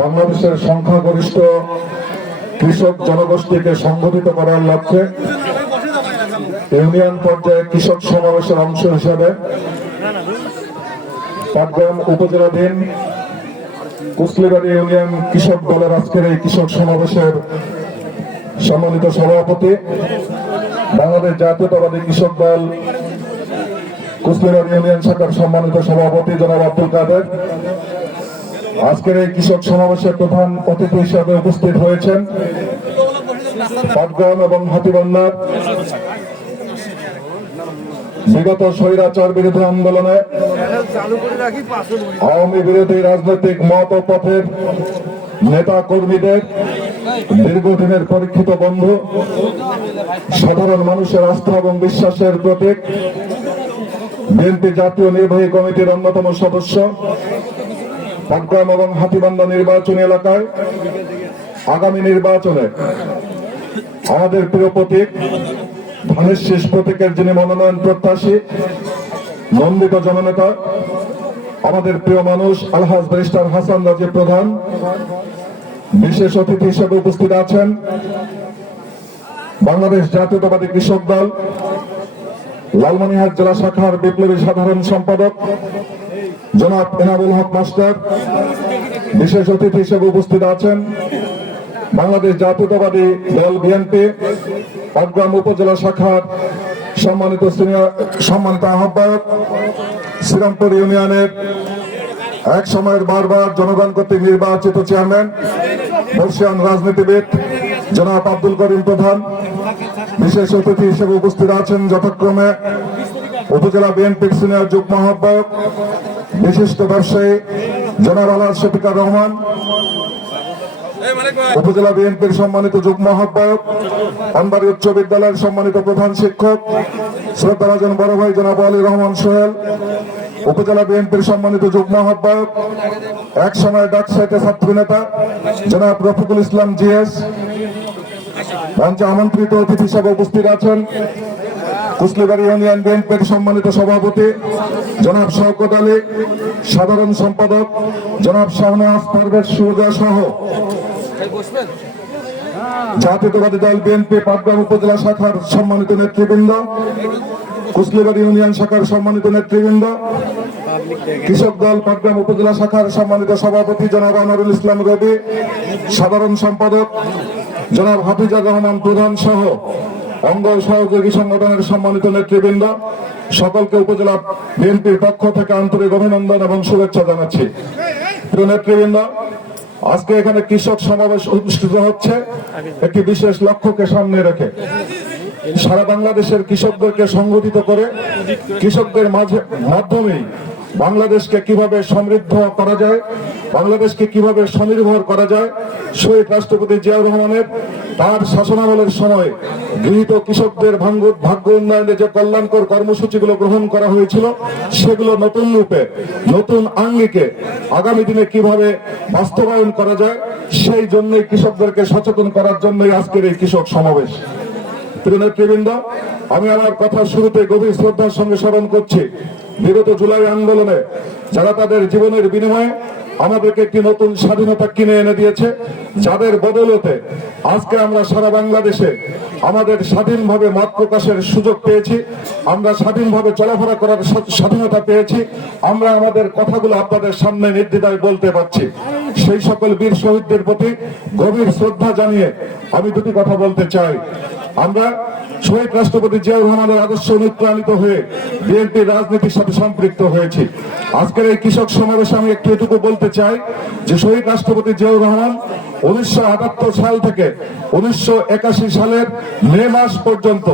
বাংলাদেশের সংখ্যাগরিষ্ঠ কৃষক জনগোষ্ঠীকে সংগঠিত করার লক্ষ্যে ইউনিয়ন পর্যায়ে কৃষক সমাবেশের অংশ হিসেবে পাটগ্রাম উপজেলাধীন কুসলিবাড়ি ইউনিয়ন কৃষক দলের আজকের এই কৃষক সমাবেশের সম্মানিত সভাপতি, বাংলাদেশ জাতীয়তাবাদী কৃষক দল কুসলিবাড়ি ইউনিয়ন শাখার সম্মানিত সভাপতি জনাব আব্দুল কাদের, আজকের এই কৃষক সমাবেশের প্রধান অতিথি হিসাবে উপস্থিত হয়েছেন পাটগ্রাম এবং হাতীবান্ধার বিগত স্বৈরাচার বিরোধী আন্দোলনে আওয়ামী বিরোধী রাজনৈতিক মত ও পথের নেতা কর্মীদের দীর্ঘদিনের পরীক্ষিত বন্ধু, সাধারণ মানুষের আস্থা এবং বিশ্বাসের প্রতীক, বিএনপি জাতীয় নির্বাহী কমিটির অন্যতম সদস্য, পাটগ্রাম এবং হাতীবান্ধা নির্বাচনী এলাকায় আগামী নির্বাচনে আমাদের প্রিয় প্রতীক ধানের শীষ প্রতীকের যিনি মনোনয়ন প্রত্যাশী, নন্দিত জননেতা, আমাদের প্রিয় মানুষ আলহাজ ব্যারিস্টার হাসান রাজীব প্রধান বিশেষ অতিথি হিসেবে উপস্থিত আছেন বাংলাদেশ জাতীয়তাবাদী কৃষক দল লালমনিরহাট জেলা শাখার বিপ্লবী সাধারণ সম্পাদক জনাব এনামুল হক মাস্টার, বিশেষ অতিথি হিসেবে উপস্থিত আছেন বাংলাদেশ জাতীয়তাবাদী দল বিএনপি পাটগ্রাম উপজেলা শাখার সম্মানিত আহ্বায়ক, শ্রীরামপুর ইউনিয়নের এক সময়ের বারবার জনগণ কর্তৃক নির্বাচিত চেয়ারম্যান, বর্ষিয়ান রাজনীতিবিদ জনাব আব্দুল করিম প্রধান, বিশেষ অতিথি হিসেবে উপস্থিত আছেন যথাক্রমে উপজেলা বিএনপির সিনিয়র যুগ্ম আহ্বায়ক বিশিষ্ট ব্যবসায়ী জনাব আলহাজ শফিকুর রহমান, উপজেলা বিএনপির সম্মানিত যুগ্ম আহ্বায়ক, পানবাড়ী উচ্চ বিদ্যালয়ের সম্মানিত প্রধান শিক্ষক শ্রদ্ধাভাজন বড় ভাই জনাব আলী রহমান সোহেল, উপজেলা বিএনপির সম্মানিত যুগ্ম আহ্বায়ক, এক সময় ডাকসাইটে ছাত্র নেতা জনাব রফিকুল ইসলাম জিএস, মঞ্চে আমন্ত্রিত অতিথি হিসেবে উপস্থিত আছেন কুসলিবাড়ি ইউনিয়ন বিএনপির সম্মানিত সভাপতি জনাব শওকত আলী, সাধারণ সম্পাদক জনাব শাহনওয়াজ পারভেজ সুজা সহ জাতীয়তাবাদী দল বিএনপি পাটগ্রাম উপজেলা শাখার সম্মানিত নেতৃবৃন্দ, কুসলিবাড়ি ইউনিয়ন শাখার সম্মানিত নেতৃবৃন্দ, কৃষক দল পাটগ্রাম উপজেলা শাখার সম্মানিত সভাপতি জনাব আনোয়ারুল ইসলাম রবি, সাধারণ সম্পাদক জনাব হাফিজুর রহমান প্রধান সহ অঙ্গ সহযোগী সংগঠনের সম্মানিত নেতৃবৃন্দ, সকলকে উপজেলা বিএনপির পক্ষ থেকে আন্তরিক অভিনন্দন এবং শুভেচ্ছা জানাচ্ছি। প্রিয় নেতৃবৃন্দ, আজকে এখানে কৃষক সমাবেশ অনুষ্ঠিত হচ্ছে একটি বিশেষ লক্ষ্যকে সামনে রেখে, সারা বাংলাদেশের কৃষকদেরকে সংগঠিত করে কৃষকদের মাধ্যমেই বাংলাদেশকে কিভাবে সমৃদ্ধ করা যায়, বাংলাদেশকে কিভাবে স্বনির্ভর করা যায়, শহীদ রাষ্ট্রপতি জিয়াউর রহমানের তার শাসনামলের সময় গৃহীত কৃষকদের ভাগ্য উন্নয়নে যে কল্যাণকর কর্মসূচিগুলো গ্রহণ করা হয়েছিল সেগুলো নতুন রূপে নতুন আঙ্গিকে আগামী দিনে কিভাবে বাস্তবায়ন করা যায় সেই জন্যই কৃষকদেরকে সচেতন করার জন্যই আজকের এই কৃষক সমাবেশ। প্রিয় নেতৃবৃন্দ, আমি আমার কথা শুরুতে গভীর শ্রদ্ধার সঙ্গে স্মরণ করছি বিগত জুলাই আন্দোলনে যারা তাদের জীবনের বিনিময়ে আমাদেরকে একটি নতুন স্বাধীনতা কিনে এনে দিয়েছে, যাদের বদৌলতে আজকে আমরা সারা বাংলাদেশে আমাদের স্বাধীনভাবে মত প্রকাশের সুযোগ পেয়েছি, আমরা স্বাধীনভাবে চলাফেরা করার স্বাধীনতা পেয়েছি, আমরা আমাদের কথাগুলো আপনাদের সামনে নির্দ্বিধায় বলতে পারছি। সেই সকল বীর শহীদদের প্রতি গভীর শ্রদ্ধা জানিয়ে আমি দুটি কথা বলতে চাই। আমরা শহীদ রাষ্ট্রপতি জিয়াউর রহমানের আদর্শ অনুপ্রাণিত হয়ে বিএনপির রাজনীতির সাথে সম্পৃক্ত হয়েছি। আজকের এই কৃষক সমাবেশে আমি একটু এটুকু বলতে চাই যে শহীদ রাষ্ট্রপতি জিয়াউর রহমান 1978 সাল থেকে 1981 সালের মে মাস পর্যন্ত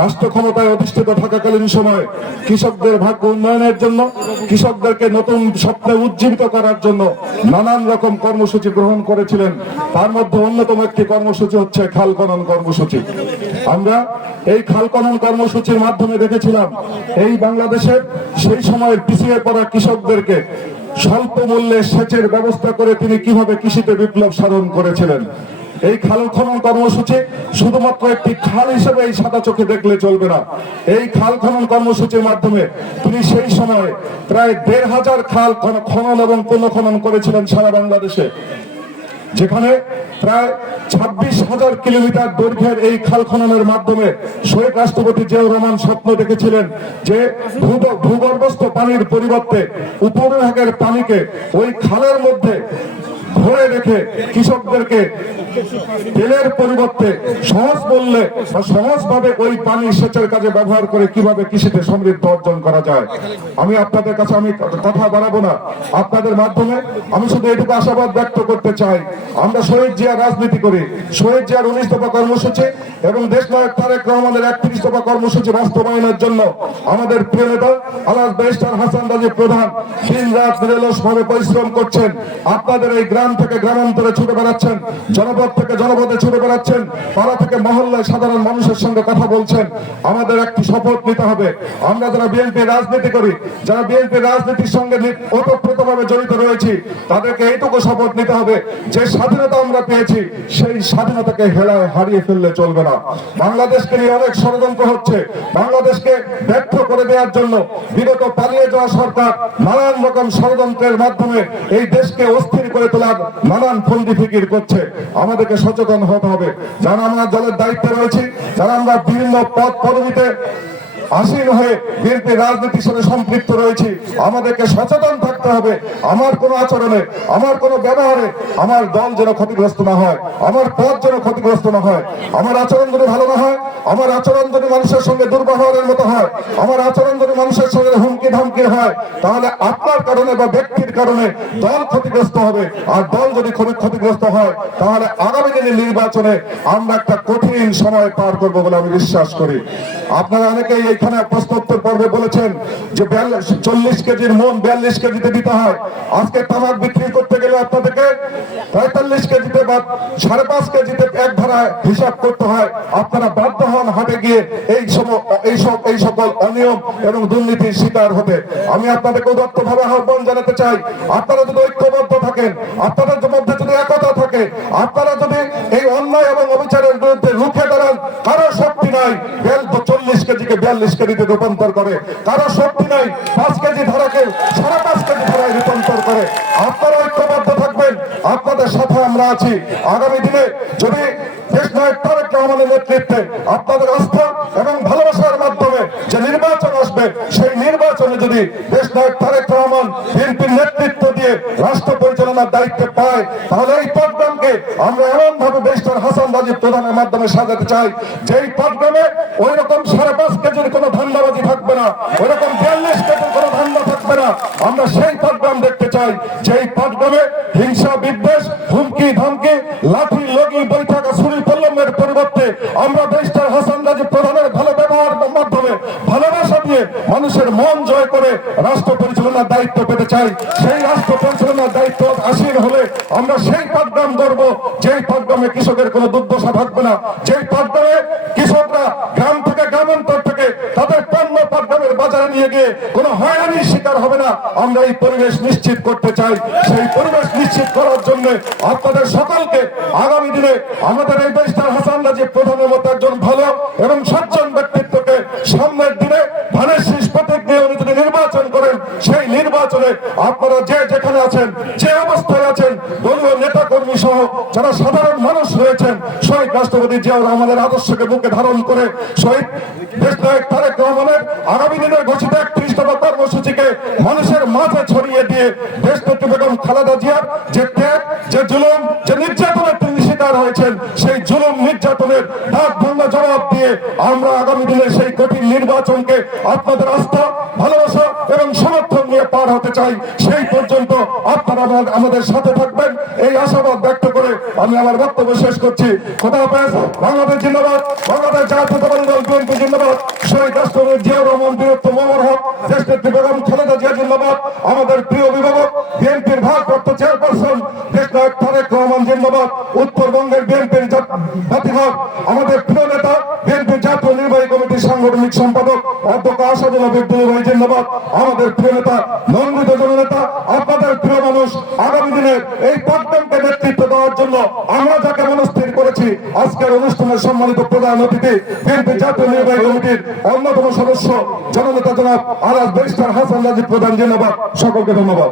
রাষ্ট্র ক্ষমতায় অধিষ্ঠিত থাকাকালীন সময় কৃষকদের ভাগ্য উন্নয়নের জন্য, কৃষকদেরকে নতুন স্বপ্নে উজ্জীবিত করার জন্য নানান রকম কর্মসূচি গ্রহণ করেছিলেন। তার মধ্যে অন্যতম একটি কর্মসূচি হচ্ছে খাল খনন কর্মসূচি। আমরা এই খাল খনন কর্মসূচির মাধ্যমে দেখেছিলাম এই বাংলাদেশের সেই সময়ের পিছিয়ে পড়া কৃষকদেরকে স্বল্প মূল্যে সেচের ব্যবস্থা করে তিনি কিভাবে কৃষিতে বিপ্লব সাধন করেছিলেন। এই খাল খনন কর্মসূচি শুধুমাত্র একটি খাল হিসেবে এই সাদা চোখে দেখলে চলবে না। এই খাল খনন কর্মসূচির মাধ্যমে তিনি সেই সময় প্রায় ১৫০০ খাল খনন এবং পুনঃখনন করেছিলেন সারা বাংলাদেশে, যেখানে প্রায় ২৬,০০০ কিলোমিটার দৈর্ঘ্যের এই খাল খননের মাধ্যমে শহীদ রাষ্ট্রপতি জিয়াউর রহমান স্বপ্ন দেখেছিলেন যে ভূগর্ভস্থ পানির পরিবর্তে উপরিভাগের পানিকে ওই খালের মধ্যে ধরে রেখে কৃষকদেরকে তেলের পরিবর্তে সহজ মূল্যে বা সহজভাবে ওই পানি সেচের কাজে ব্যবহার করে কিভাবে কৃষিতে সমৃদ্ধ অর্জন করা যায়। আমি আপনাদের কাছে কথা বাড়াবো না, আপনাদের মাধ্যমে আমি শুধু এটুকু আশাবাদ ব্যক্ত করতে চাই, আমরা শহীদ জিয়ার রাজনীতি করি। শহীদ জিয়ার ১৯ দফা কর্মসূচি এবং দেশনায়ক তারেক রহমানের ৩১ দফা কর্মসূচি বাস্তবায়নের জন্য আমাদের প্রিয় নেতা আলহাজ ব্যারিস্টার হাসান রাজীব প্রধান দিন রাত নিরলস ভাবে পরিশ্রম করছেন। আপনাদের এই গ্রাম থেকে গ্রামান্তরে ছুটে বেড়াচ্ছেন, জনপদ থেকে জনপদে ছুটে বেড়াচ্ছেন, পাড়া থেকে মহল্লায় সাধারণ মানুষের সঙ্গে কথা বলছেন। আমাদের একটি শপথ নিতে হবে, আমরা যারা বিএনপি রাজনীতি করি, যারা বিএনপি রাজনীতির সঙ্গে ওতপ্রোতভাবে জড়িত রয়েছি, তাদেরকে এইটুকু শপথ নিতে হবে যে স্বাধীনতা আমরা পেয়েছি সেই স্বাধীনতাকে হেলায় হারিয়ে ফেললে চলবে না। বাংলাদেশকে নিয়ে অনেক ষড়যন্ত্র হচ্ছে, বাংলাদেশকে ব্যর্থ করে দেওয়ার জন্য বিগত পালিয়ে যাওয়া সরকার নানান রকম ষড়যন্ত্রের মাধ্যমে এই দেশকে অস্থির করে তোলার নানান ফন্দি ফিকির করছে। আমাদেরকে সচেতন হতে হবে, যারা আমরা দলের দায়িত্বে রয়েছি, যারা আমরা বিভিন্ন পদ পদবিতে আসীন হয়ে বিএনপি রাজনীতির সাথে সম্পৃক্ত রয়েছি, আমাদেরকে সচেতন থাকতে হবে। আমার কোন আচরণে, আমার কোন ব্যবহারে আমার দল যেন ক্ষতিগ্রস্ত না হয়, আমার পদ যেন ক্ষতিগ্রস্ত না হয়, আমার আচরণ যদি ভালো না হয়, আমার আচরণ যদি মানুষের সঙ্গে দুর্ব্যবহারের মতো হয়, আমার আচরণ যদি মানুষের সঙ্গে হুমকি ধামকির হয়, তাহলে আপনার কারণে বা ব্যক্তির কারণে দল ক্ষতিগ্রস্ত হবে। আর দল যদি ক্ষতিগ্রস্ত হয়, তাহলে আগামী দিনের নির্বাচনে আমরা একটা কঠিন সময় পার করবো বলে আমি বিশ্বাস করি। আপনারা অনেকেই এখানে প্রশ্নোত্তর পর্বে বলেছেন যে 40 কেজির মন 42 কেজিতে দিতে হয়। আজকে তামাক বিক্রি করতে গেলে আপনাদেরকে ৪৫ কেজিতে বা ৫.৫ কেজিতে এক ধারা হিসাব করতে হয়। আপনারা বাধ্য হন হাটে গিয়ে এই সকল অনিয়ম এবং দুর্নীতির শিকার হতে। আমি আপনাদেরকে উদাত্তভাবে আহ্বান জানাতে চাই, আপনারা যদি ঐক্যবদ্ধ থাকেন, আপনাদের মধ্যে যদি একতা থাকে, আপনারা যদি এই অন্যায় এবং অবিচারের বিরুদ্ধে রুখে দাঁড়ান, কারো শক্তি নাই 40 কেজিকে 42 কেজিতে রূপান্তর করে, কারো শক্তি নাই 5 কেজি ধারাকে 5.5 কেজি ধারায় রূপান্তর করে। আপনারা ঐক্যবদ্ধ থাকবেন, আপনাদের সাথে আমরা আছি। আগামী দিনে যদি দেশনায়ক তারেক রহমানের নেতৃত্বে আপনাদের আস্থা এবং ভালোবাসার মাধ্যমে যে নির্বাচন আসবে, সেই নির্বাচনে যদি দেশনায়ক তারেক রহমান বিএনপির নেতৃত্ব দিয়ে রাষ্ট্র পরিচালনার দায়িত্ব পায়, তাহলে এই প্রোগ্রামকে আমরা এমন ভাবে ব্যারিস্টার হাসান রাজীব প্রধানের মাধ্যমে সাজাতে চাই যে এই প্রোগ্রামে ওই রকম 5.5 কেজির কোনো ধান্দাবাজি থাকবে না, ওই রকম 42 কেজির কোনো ধান্দা থাকবে না। আমরা সেই প্রোগ্রাম দেখতে চাই যেই প্রোগ্রামে হিংসা বিদ্বেষ হুমকি ধামকি লাঠি লগি বৈঠকা ছুরি পল্লমের পরিবর্তে আমরা ব্যারিস্টার হাসান রাজীব প্রধানের ভালো ব্যবহার মাধ্যমে ভালোবাসা দিয়ে মানুষের মন জয় করে রাষ্ট্র পরিচালনার দায়িত্ব পেতে চাই। সেই রাষ্ট্র পরিচালনার দায়িত্ব আসীন হলে আমরা সেই প্রোগ্রাম করব যেই প্রোগ্রামে কৃষকের কোনো দুর্দশা থাকবে না, যেই প্রোগ্রামে কৃষকরা গ্রাম থেকে গ্রামান্তর থেকে তাদের পণ্য প্রোগ্রামের বাজারে নিয়ে গিয়ে কোনো হয়রানির শিকার হবে না। আমরা এই পরিবেশ নিশ্চিত করতে চাই। সেই পরিবেশ নিশ্চিত করার জন্য আপনাদের সকলকে আগামী দিনে আমাদের এই ব্যারিস্টার হাসান রাজীব প্রধানের মতো একজন ভালো এবং সজ্জন ব্যক্তিত্বকে সামনের দিনে ধানের শীষ প্রতীক নিয়ে উনি যদি নির্বাচন করেন, সেই নির্বাচনে আপনারা যে যেখানে আছেন, যে অবস্থায় আছেন, দলীয় নেতা কর্মী সহ যারা সাধারণ মানুষ রয়েছেন, শহীদ রাষ্ট্রপতি জিয়াউর রহমানের আদর্শকে বুকে ধারণ করে শহীদ দেশনায়ক তারেক রহমানের আগামী দিনের ঘোষিত ৩১ দফা কর্মসূচিকে মানুষের মাঝে ছড়িয়ে দিয়ে দেশনেত্রী বেগম খালেদা জিয়ার যে ত্যাগ, যে জুলুম, যে নির্যাতনের তিনি শিকার হয়েছেন, সেই জুলুম নির্যাতনের দাঁত ভাঙা জবাব দিয়ে আমরা আগামী দিনে সেই কঠিন নির্বাচনকে আপনাদের আস্থা ভালোবাসা এবং সমর্থন নিয়ে পার হতে চাই। সেই পর্যন্ত আপনারা আমাদের সাথে থাকবেন এই আশাবাদ ব্যক্ত করে আমি আমার বক্তব্য শেষ করছি। খোদা হাফেজ। বাংলাদেশ জিন্দাবাদ, বাংলাদেশ জাতীয়তাবাদী দল বিএনপি জিন্দাবাদ, শহীদ রাষ্ট্রপতি জিয়াউর রহমান বীরত্ব মোমর হক, দেশনেত্রী বেগম খালেদা জিয়া জিন্দাবাদ, আমাদের প্রিয় অভিভাবক বিএনপির ভারপ্রাপ্ত চেয়ারপারসন দেশনায়ক তারেক রহমান জিন্দাবাদ, উত্তরবঙ্গের বিএনপির জাতিভাগ আমাদের প্রিয় নেতা বিএনপির জাতীয় নির্বাহী কমিটির সাংগঠনিক সম্পাদক অধ্যক্ষ আসাদুল্লাহ বিদ্যুৎ ভাই জিন্দাবাদ, আমাদের প্রিয় নেতা নন্দিত জননেতা, আপনাদের প্রিয় মানুষ, আগামী দিনে এই পাঠ্যক্রমকে নেতৃত্ব দেওয়ার জন্য আমরা যাকে মনস্থির করেছি, আজকের অনুষ্ঠানের সম্মানিত প্রধান অতিথি বিএনপি জাতীয় নির্বাহী কমিটির অন্যতম সদস্য জননেতা জনাব আলহাজ ব্যারিস্টার হাসান রাজীব প্রধান, ধন্যবাদ সকলকে। ধন্যবাদ।